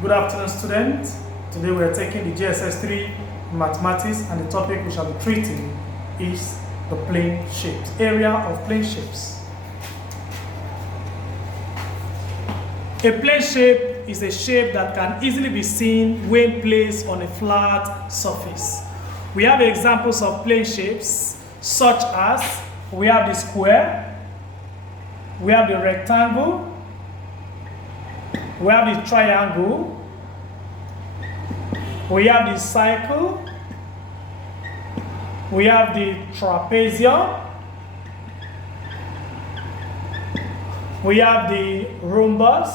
Good afternoon, students. Today we are taking the GSS 3 mathematics, and the topic we shall be treating is the plane shapes, area of plane shapes. A plane shape is a shape that can easily be seen when placed on a flat surface. We have examples of plane shapes such as we have the square, we have the rectangle, we have the triangle, we have the cycle, we have the trapezium, we have the rhombus,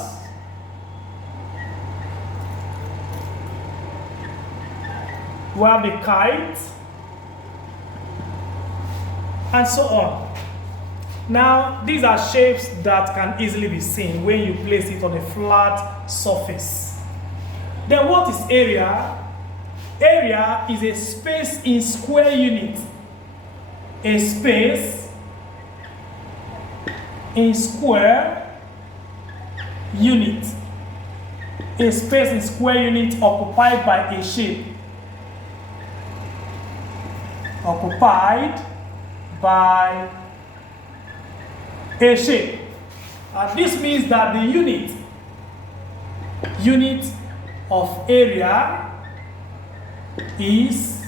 we have the kite, and so on. Now, these are shapes that can easily be seen when you place it on a flat surface. Then what is area? Area is a space in square unit. A space in square unit. A space in square unit occupied by a shape. Occupied by a shape. And this means that the unit of area is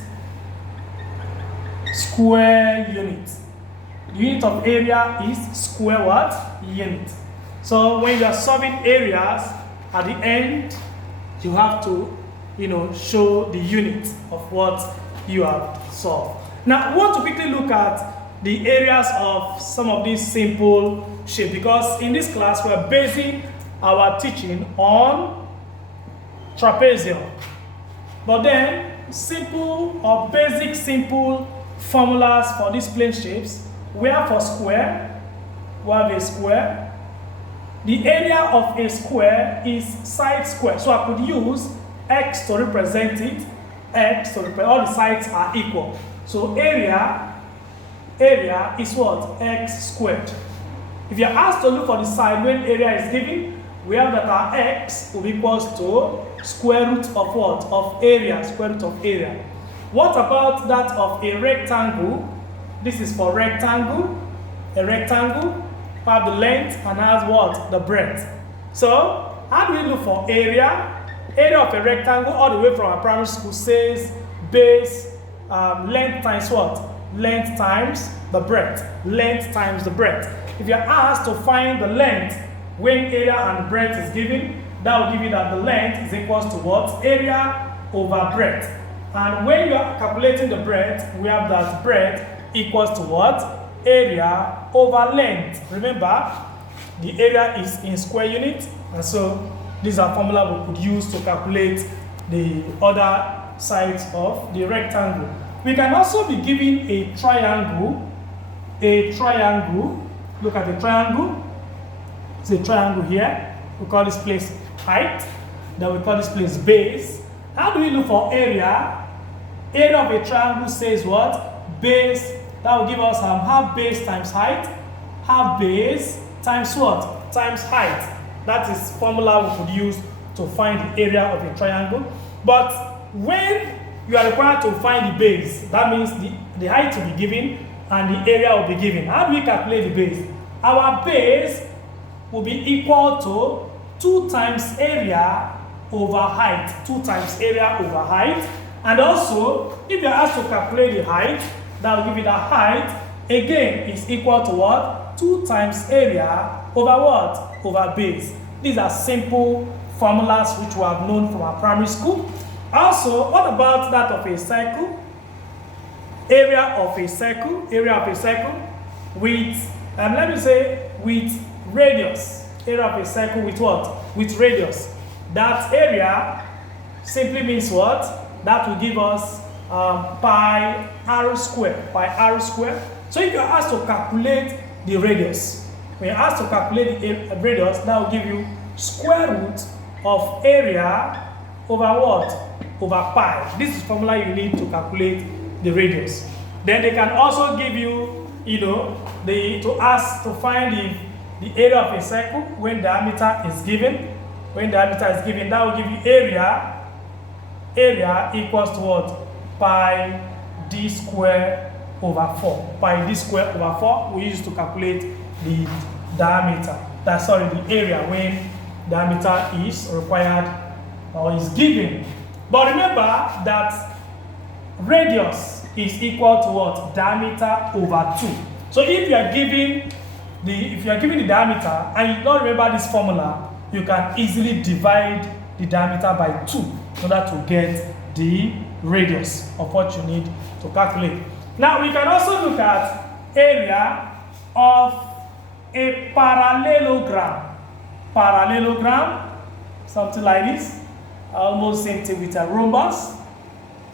square unit. The unit of area is square what? Unit. So when you are solving areas, at the end you have to show the unit of what you have solved. Now I want to quickly look at the areas of some of these simple shapes, because in this class we are basing our teaching on trapezium. But then simple or basic simple formulas for these plane shapes, we have for square, we have a square. The area of a square is side square, so I could use x to represent it. All the sides are equal, so area is what? X squared. If you're asked to look for the side when area is given, we have that our x will be equals to square root of what? Of area, square root of area. What about that of a rectangle? This is for rectangle. A rectangle have the length and has what? The breadth. So how do we look for area? Area of a rectangle all the way from our primary school says base length times what? Length times the breadth. Length times the breadth. If you're asked to find the length when area and breadth is given, that will give you that the length is equals to what? Area over breadth. And when you are calculating the breadth, we have that breadth equals to what? Area over length. Remember, the area is in square unit, and so this is a formula we could use to calculate the other sides of the rectangle. We can also be given a triangle. A triangle. Look at the triangle. It's a triangle here. We call this place height. Then we call this place base. How do we look for area? Area of a triangle says what? Base. That will give us half base times height. Half base times what? Times height. That is formula we could use to find the area of a triangle. But when you are required to find the base, that means the height will be given and the area will be given. How do we calculate the base? Our base will be equal to 2 times area over height. 2 times area over height. And also, if you are asked to calculate the height, that will give you the height, again, is equal to what? 2 times area over what? Over base. These are simple formulas which we have known from our primary school. Also, what about that of a circle? Area of a circle with, let me say, with radius. Area of a circle with what? With radius. That area simply means what? That will give us pi r square. Pi r square. So if you're asked to calculate the radius, when you're asked to calculate the radius, that will give you square root of area over what? Over pi. This is the formula you need to calculate the radius. Then they can also give you, to ask to find the area of a circle when diameter is given. when diameter is given, that will give you area. Area equals to what? Pi d square over 4. Pi d square over 4 we use to calculate the diameter. That's sorry, the area when diameter is required or is given. But remember that radius is equal to what? Diameter over 2. So if you are given the diameter and you don't remember this formula, you can easily divide the diameter by 2 in order to get the radius of what you need to calculate. Now we can also look at area of a parallelogram. Parallelogram, something like this, almost same thing with a rhombus.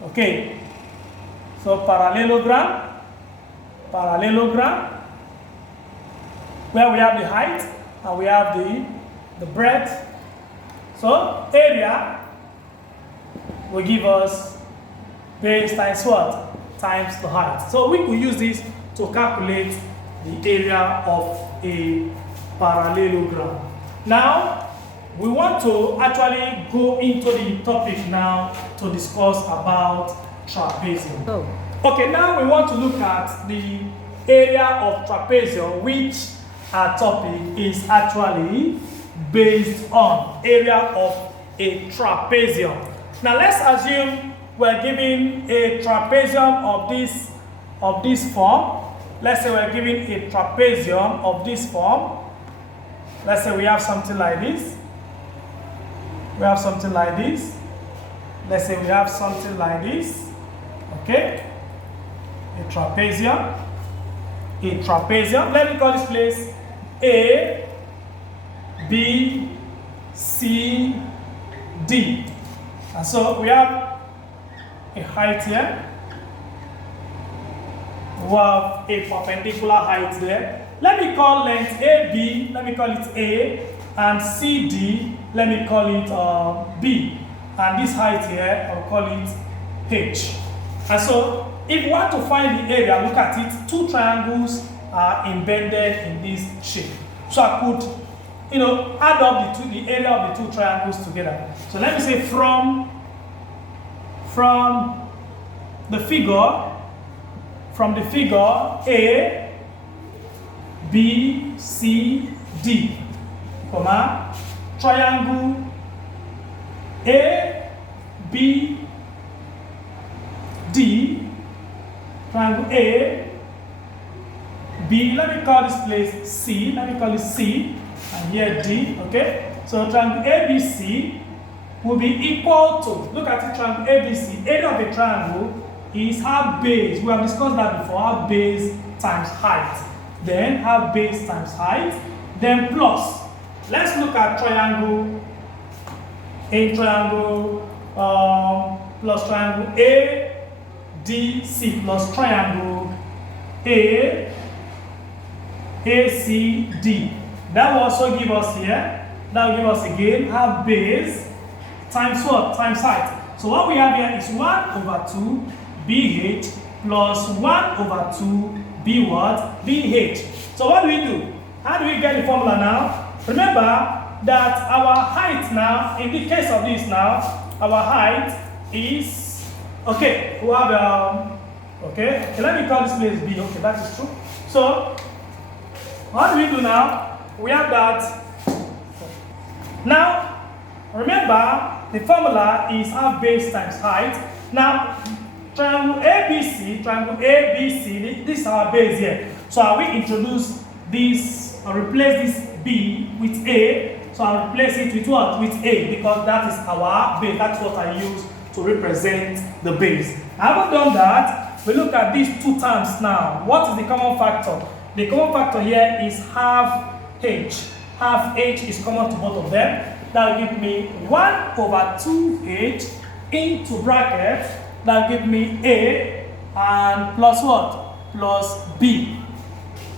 Okay, so parallelogram, where we have the height and we have the breadth. So area will give us base times what? Times the height. So we could use this to calculate the area of a parallelogram. Now, we want to actually go into the topic now to discuss about trapezium. Oh. Okay, now we want to look at the area of trapezium, which our topic is actually based on. Area of a trapezium. Now let's assume we're given a trapezium of this form. Let's say we're given a trapezium of this form. Let's say we have something like this. We have something like this. Let's say we have something like this. Okay? A trapezium. A trapezium. Let me call this place A, B, C, D. And so we have a height here. We have a perpendicular height there. Let me call length AB, let me call it A, and CD, let me call it B. And this height here, I'll call it H. And so, if we want to find the area, look at it, two triangles are embedded in this shape. So I could, add up the area of the two triangles together. So let me say from the figure A, B, C, D, comma, triangle A, B, D, triangle A, B, let me call this place C, let me call it C, and here D, okay? So triangle ABC will be equal to, look at the triangle ABC, area of a triangle is half base, we have discussed that before, half base times height. Then half base times height, then plus. Let's look at triangle, plus triangle A, D, C, plus triangle A, C, D. That will also give us here, that will give us again half base times what? Times height. So what we have here is 1 over 2 BH plus 1 over 2 B what? BH. So what do we do? How do we get the formula now? Remember that our height now, in the case of this now, our height is, okay, we have, okay, let me call this place B, okay, that is true. So, what do we do now? We have that. Now, remember, the formula is half base times height. Now, triangle ABC, this is our base here. So I will introduce this, or replace this B with A. So I'll replace it with what? With A, because that is our base. That's what I use to represent the base. I haven't done that. We look at these two terms now. What is the common factor? The common factor here is half H. Half H is common to both of them. That will give me 1 over 2H into bracket. That will give me A and plus what? Plus B.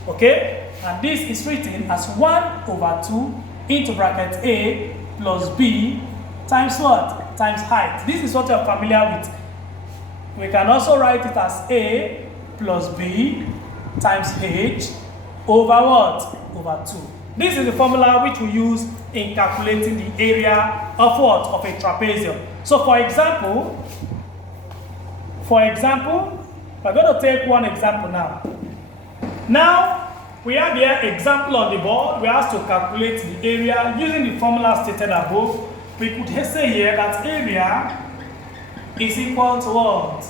Okay? And this is written as 1 over 2 into bracket A plus B times what? Times height. This is what you are familiar with. We can also write it as A plus B times H over what? Over 2. This is the formula which we use in calculating the area of what? Of a trapezium. So for example, we're going to take one example now. Now, we have here example on the board. We have to calculate the area using the formula stated above. We could say here that area is equal to what?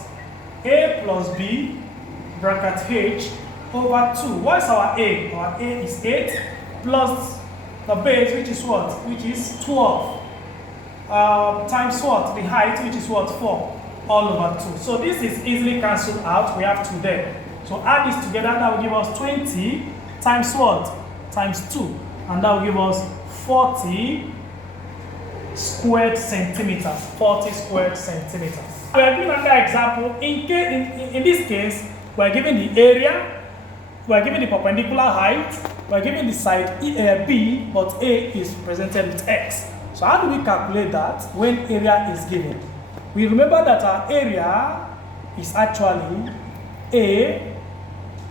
A plus B bracket H over 2. What is our A? Our A is 8 plus the base, which is what? Which is 12. Times what? The height, which is what? 4. All over 2. So this is easily cancelled out. We have 2 there. So add this together, that will give us 20 times what? Times 2. And that will give us 40 squared centimeters. 40 squared centimeters. We are doing another example. In this case, we are given the area, we are given the perpendicular height, we are given the side B, but A is represented with X. So how do we calculate that when area is given? We remember that our area is actually A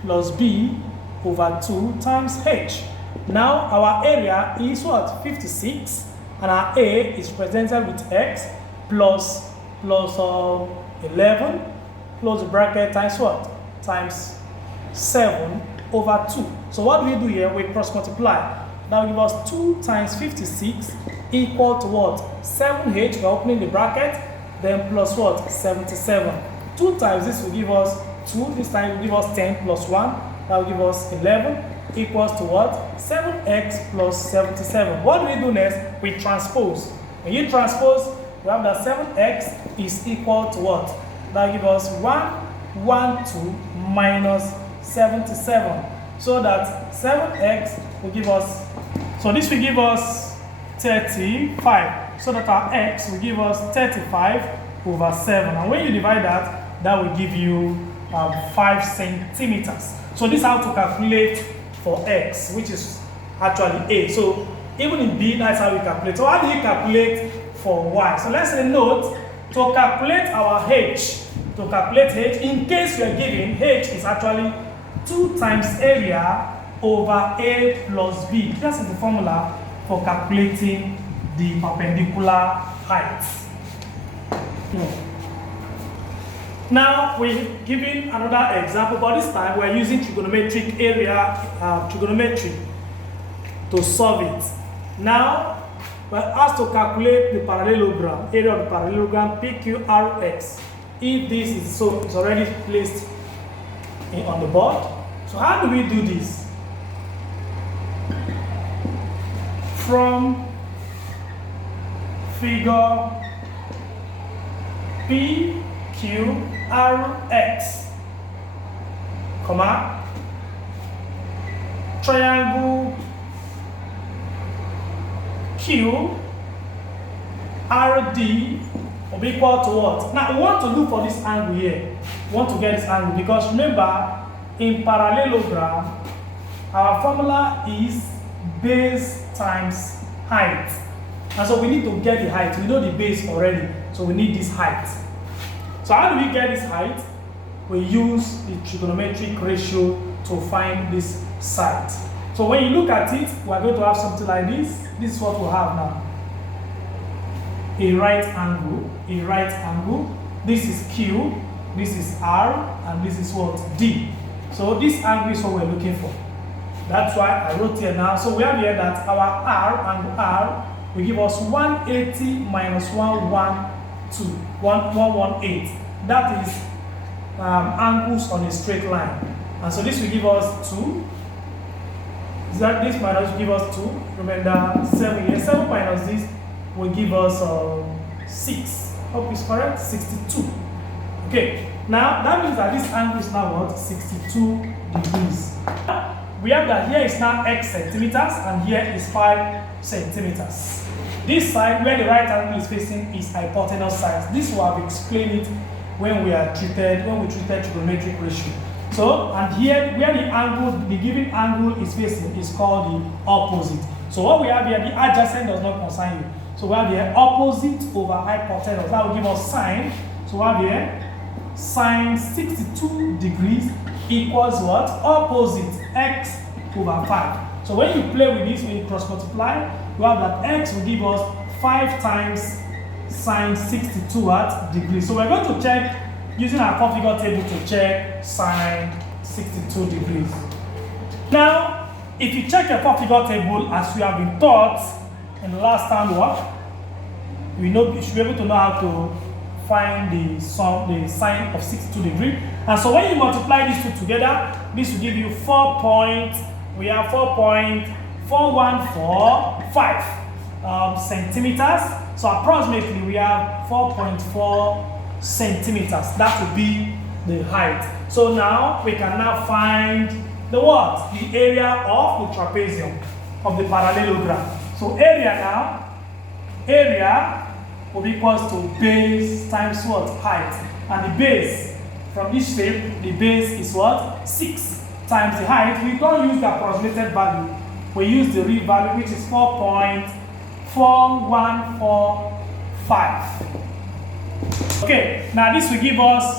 plus B over 2 times H. Now our area is what? 56, and our A is represented with X plus 11 close the bracket times what? Times 7 over 2. So what do we do here? We cross multiply. That will give us 2 times 56 equal to what? 7H, we're opening the bracket, then plus what? 77. 2 times this will give us 2, this time will give us 10 plus 1, that will give us 11, equals to what? 7x plus 77. What do we do next? We transpose. When you transpose, we have that 7x is equal to what? That will give us 112 minus 77. So that 7x will give us, so this will give us 35. So that our x will give us 35 over 7. And when you divide that, that will give you 5 centimeters. So this is how to calculate for x, which is actually A. So even in B, that's how we calculate. So how do you calculate for y? So let's say note, to calculate our H, in case we are given H is actually 2 times area over A plus B. This is the formula for calculating the perpendicular height. Now we're giving another example, but this time we're using trigonometric trigonometry to solve it. Now we're asked to calculate the parallelogram, area of the parallelogram PQRX. If this is so, it's already placed on the board. So how do we do this? From figure PQRX, comma, triangle QRD will be equal to what? Now we want to look for this angle here. We want to get this angle because remember, in parallelogram, our formula is base times height. And so we need to get the height. We know the base already, so we need this height. So how do we get this height? We use the trigonometric ratio to find this side. So when you look at it, we're going to have something like this. This is what we have now. A right angle. This is Q, this is R, and this is what? D. So this angle is what we're looking for. That's why I wrote here now. So we have here that our R, angle R, will give us 180 minus 118. That is angles on a straight line. And so this will give us 2. This minus will give us 2. Remember 7 here. 7 minus this will give us 6. Hope is correct. 62. Okay. Now that means that this angle is now what? 62 degrees. We have that here is now x centimeters and here is 5 centimeters. This side where the right angle is facing is hypotenuse side. This will have explained it when we treated trigonometric ratio. So, and here where the given angle is facing is called the opposite. So what we have here, the adjacent does not concern you. So we have here opposite over hypotenuse. That will give us sine. So we have here sine 62 degrees equals what? Opposite x over 5. So when you play with this, when you cross multiply, you have that x will give us 5 times sine 62 at degrees. So we're going to check using our 4-figure table to check sine 62 degrees. Now, if you check a 4-figure table as we have been taught in the last time work, you should be able to know how to find the sine of 62 degrees. And so when you multiply these two together, this will give you 4.41445 centimeters. So approximately we have 4.4 centimeters. That will be the height. So now we can now find the what? The area of the trapezium, of the parallelogram. So area will be equals to base times what? Height. And the base, from this shape, the base is what? 6 times the height. We don't use the approximated value. We use the real value, which is 4.4145. Okay, now this will give us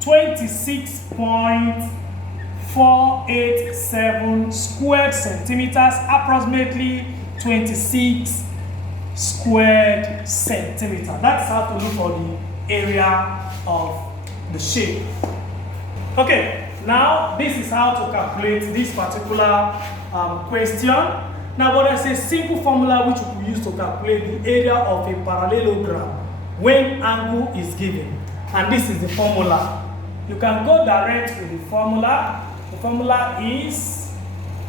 26.487 squared centimeters, approximately 26 squared centimeters. That's how to look for the area of the shape. Okay, now this is how to calculate this particular question. Now, but there's a simple formula which we will use to calculate the area of a parallelogram when angle is given. And this is the formula. You can go direct with the formula. The formula is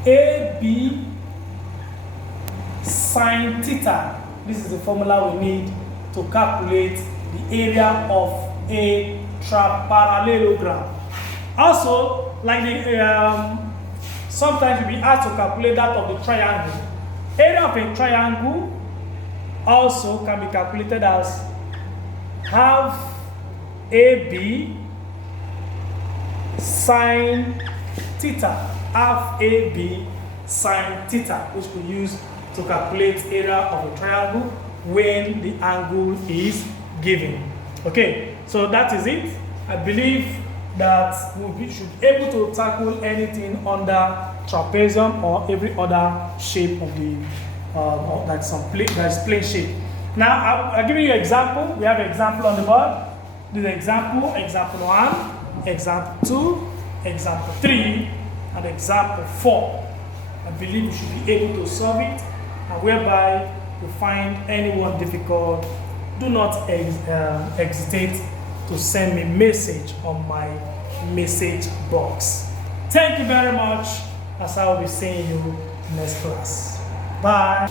AB sine theta. This is the formula we need to calculate the area of a parallelogram. Also, like sometimes you'll be asked to calculate that of the triangle. Area of a triangle also can be calculated as half AB sine theta. Half AB sine theta, which we use to calculate area of a triangle when the angle is given. Okay, so that is it. I believe that we should be able to tackle anything under trapezium or every other shape of the that's plane shape. Now I'll give you an example. We have an example on the board. This is example 1, example 2, example 3, and example 4. I believe you should be able to solve it, and whereby you find anyone difficult, do not hesitate to send me a message on my message box. Thank you very much, as I will be seeing you next class. Bye.